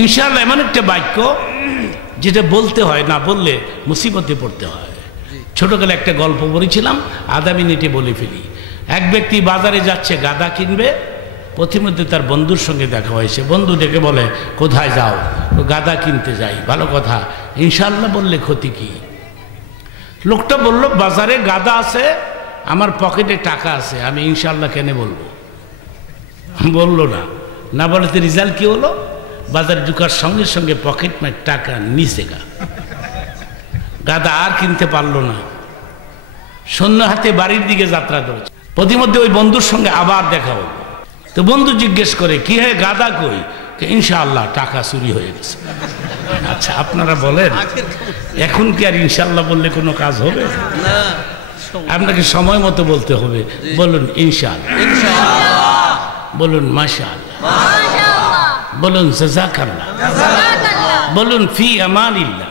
ইনশাআল্লাহ এমন একটা বাক্য যেটা বলতে হয়, না বললে মুসিবতে পড়তে হয়। ছোটকালে একটা গল্প পড়েছিলাম, আধা মিনিটে বলে ফেলি। এক ব্যক্তি বাজারে যাচ্ছে গাদা কিনবে, প্রতিমধ্যে তার বন্ধুর সঙ্গে দেখা হয়েছে। বন্ধু ডেকে বলে, কোথায় যাও? তো গাদা কিনতে যাই। ভালো কথা, ইনশাআল্লাহ বললে ক্ষতি কি? লোকটা বলল, বাজারে গাদা আছে, আমার পকেটে টাকা আছে, আমি ইনশাআল্লাহ কেন বলবো? বললো না। না বলে তো রেজাল্ট কি হলো? বাজারে ঢুকার সঙ্গে সঙ্গে পকেট মার টাকা নিচে গাদা আর কিনতে পারলো না। শূন্য হাতে বাড়ির দিকে যাত্রা করেছে। প্রতিমধ্যে ওই বন্ধুর সঙ্গে আবার দেখা হলো। তো বন্ধু জিজ্ঞেস করে, কি হয় গাদা কই? ইনশাআল্লাহ টাকা চুরি হয়ে গেছে। আচ্ছা আপনারা বলেন, এখন কি আর ইনশাআল্লাহ বললে কোনো কাজ হবে? আপনাকে সময় মতো বলতে হবে। বলুন ইনশাআল্লাহ, বলুন মাশাআল্লাহ, বলুন জাযাকাল্লাহ, বলুন ফি আমানিল্লাহ।